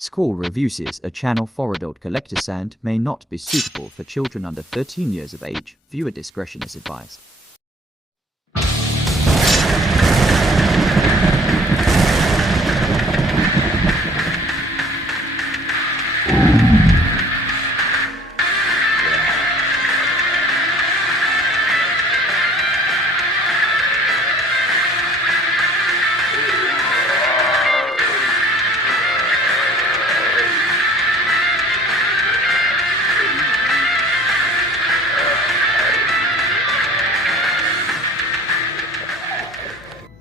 Squall reviews a channel for adult collectors and may not be suitable for children under 13 years of age. Viewer discretion is advised.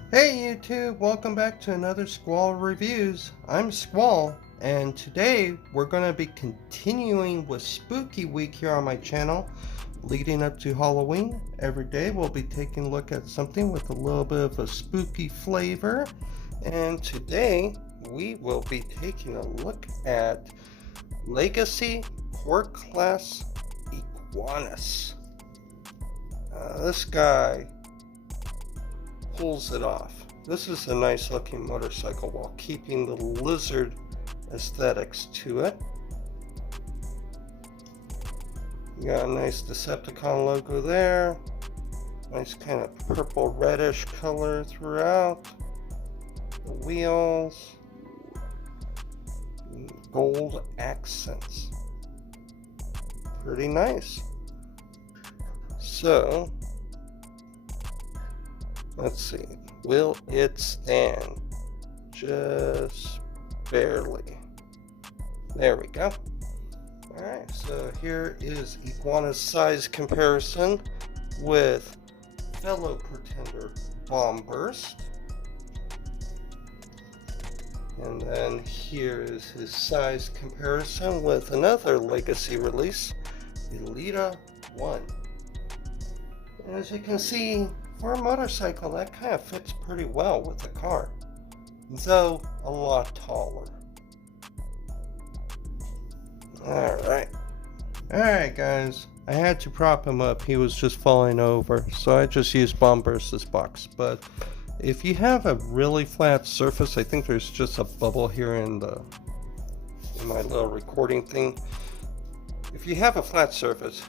Hey YouTube, welcome back to another Squall Reviews. I'm Squall, and today we're going to be continuing with Spooky Week here on my channel. Leading up to Halloween, every day we'll be taking a look at something with a little bit of a spooky flavor. And today we will be taking a look at Legacy Core Class Iguanus. This guy pulls it off. This is a nice looking motorcycle while keeping the lizard aesthetics to it. You got a nice Decepticon logo there. Nice kind of purple reddish color throughout. The wheels. Gold accents. Pretty nice. So, let's see, will it stand? Just barely. There we go. Alright, so here is Iguanus size comparison with fellow pretender Bomb Burst. And then here is his size comparison with another Legacy release, Elita 1. And as you can see, for a motorcycle, that kind of fits pretty well with the car, though a lot taller. Alright guys, I had to prop him up. He was just falling over, so I just used Bomb Burst's box. But if you have a really flat surface, I think there's just a bubble here in my little recording thing. If you have a flat surface,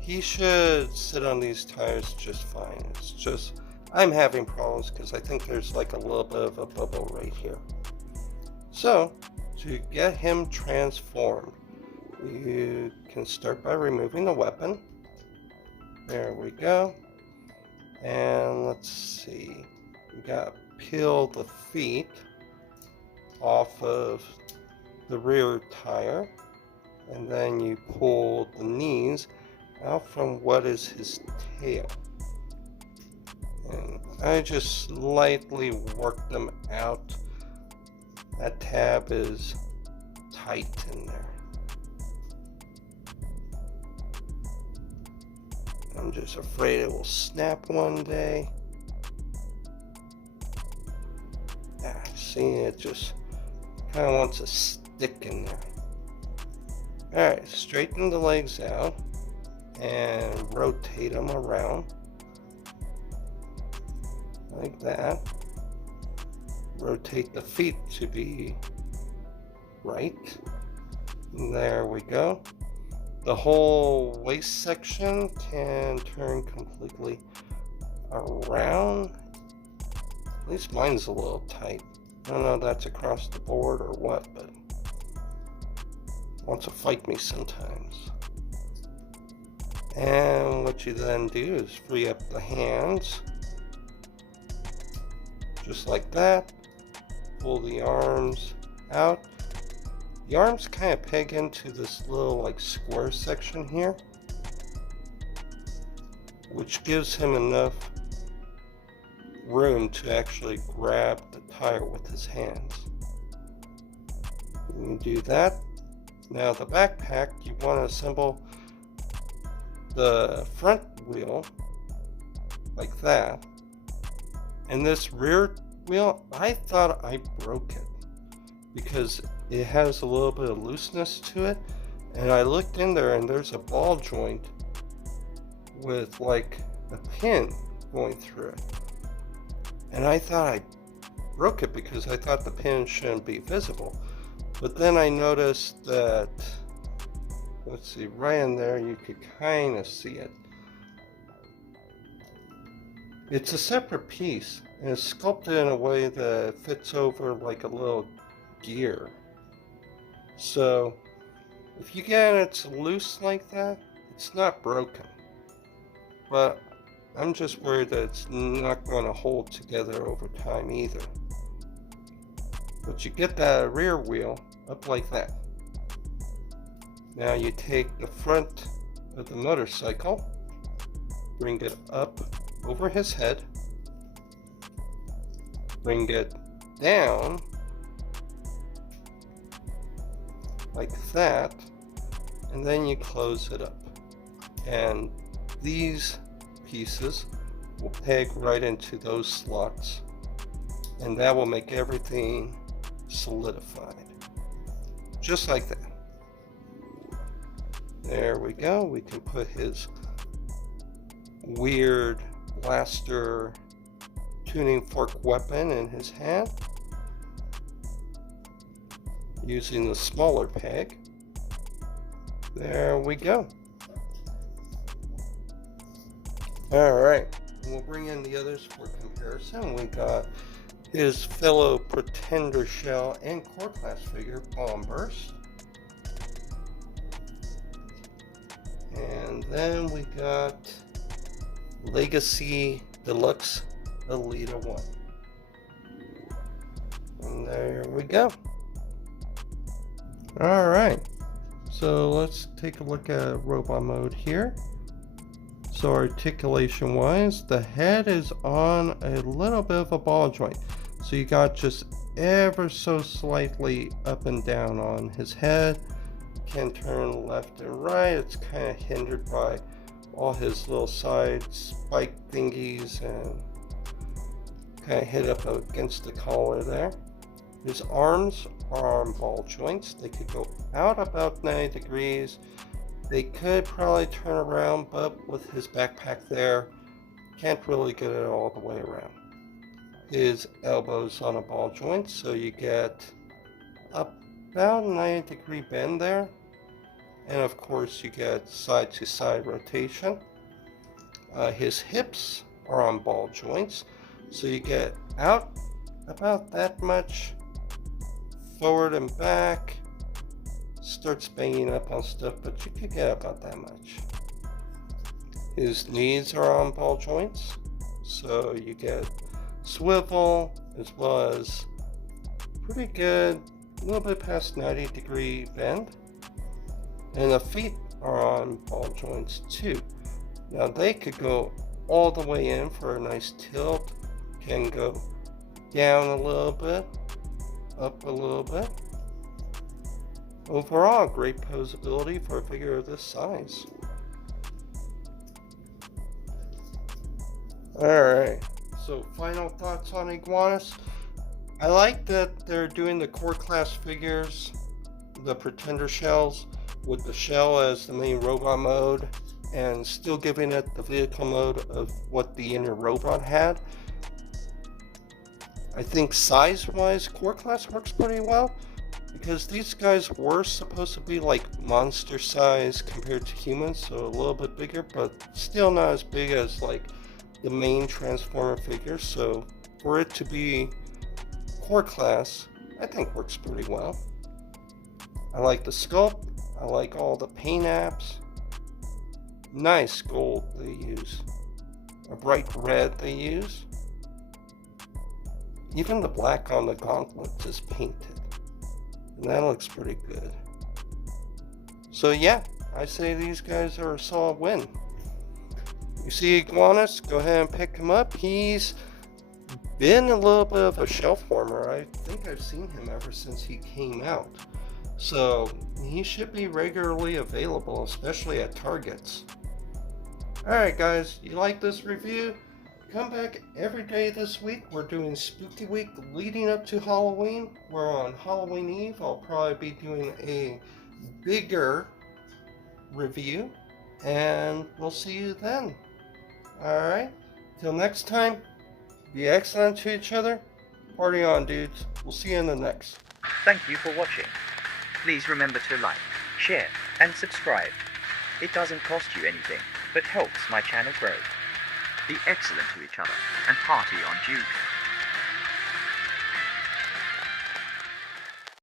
he should sit on these tires just fine. It's just, I'm having problems because I think there's like a little bit of a bubble right here. So, to get him transformed, you can start by removing the weapon. There we go. And let's see. We gotta peel the feet off of the rear tire. And then you pull the knees out from what is his tail. And I just lightly work them out. That tab is tight in there. I'm just afraid it will snap one day. See, it just kind of wants to stick in there. Alright, straighten the legs out and rotate them around like that. Rotate the feet to be right. There we go. The whole waist section can turn completely around. At least mine's a little tight. I don't know if that's across the board or what, but it wants to fight me sometimes. And what you then do is free up the hands, just like that. Pull the arms out. The arms kind of peg into this little like square section here, which gives him enough room to actually grab the tire with his hands. When you do that, now the backpack, you want to assemble the front wheel like that, and this rear wheel, I thought I broke it because it has a little bit of looseness to it, and I looked in there and there's a ball joint with like a pin going through it, and I thought I broke it because I thought the pin shouldn't be visible. But then I noticed that, let's see, right in there you could kind of see it. It's a separate piece, and it's sculpted in a way that fits over like a little gear. So if you get it loose like that, it's not broken. But I'm just worried that it's not going to hold together over time either. But you get that rear wheel up like that. Now you take the front of the motorcycle, bring it up over his head, bring it down like that, and then you close it up. And these pieces will peg right into those slots, and that will make everything solidified. Just like that. There we go. We can put his weird blaster tuning fork weapon in his hand using the smaller peg. There we go. Alright, we'll bring in the others for comparison. We got his fellow Pretender Shell and Core Class figure, Bomb Burst. And then we got Legacy Deluxe Elita 1. And there we go. Alright, so let's take a look at robot mode here. So articulation wise, the head is on a little bit of a ball joint. So you got just ever so slightly up and down on his head. Can turn left and right. It's kind of hindered by all his little side spike thingies and kind of hit up against the collar there. His arms are on ball joints. They could go out about 90 degrees. They could probably turn around, but with his backpack there, can't really get it all the way around. His elbows on a ball joint, so you get about 90 degree bend there. And of course you get side to side rotation. His hips are on ball joints, so you get out about that much, forward and back. Starts banging up on stuff, but you could get about that much. His knees are on ball joints, so you get swivel as well as pretty good, a little bit past 90 degree bend. And the feet are on ball joints too. Now they could go all the way in for a nice tilt, can go down a little bit, up a little bit. Overall, great posability for a figure of this size. Alright, so final thoughts on Iguanus. I like that they're doing the core class figures, the Pretender shells, with the shell as the main robot mode, and still giving it the vehicle mode of what the inner robot had. I think size-wise, core class works pretty well, because these guys were supposed to be like monster size compared to humans, so a little bit bigger, but still not as big as like the main Transformer figures. So for it to be core class, I think works pretty well. I like the sculpt, I like all the paint apps. Nice gold they use, a bright red they use. Even the black on the gauntlets is painted. And that looks pretty good. So yeah, I say these guys are a solid win. You see Iguanus, go ahead and pick him up. He's been a little bit of a shelf warmer. I think I've seen him ever since he came out. So he should be regularly available, especially at Targets. Alright guys, you like this review? Come back every day this week. We're doing Spooky Week leading up to Halloween. We're on Halloween Eve. I'll probably be doing a bigger review. And we'll see you then. Alright? Till next time, be excellent to each other. Party on, dudes. We'll see you in the next. Thank you for watching. Please remember to like, share, and subscribe. It doesn't cost you anything, but helps my channel grow. Be excellent to each other and party on Duke.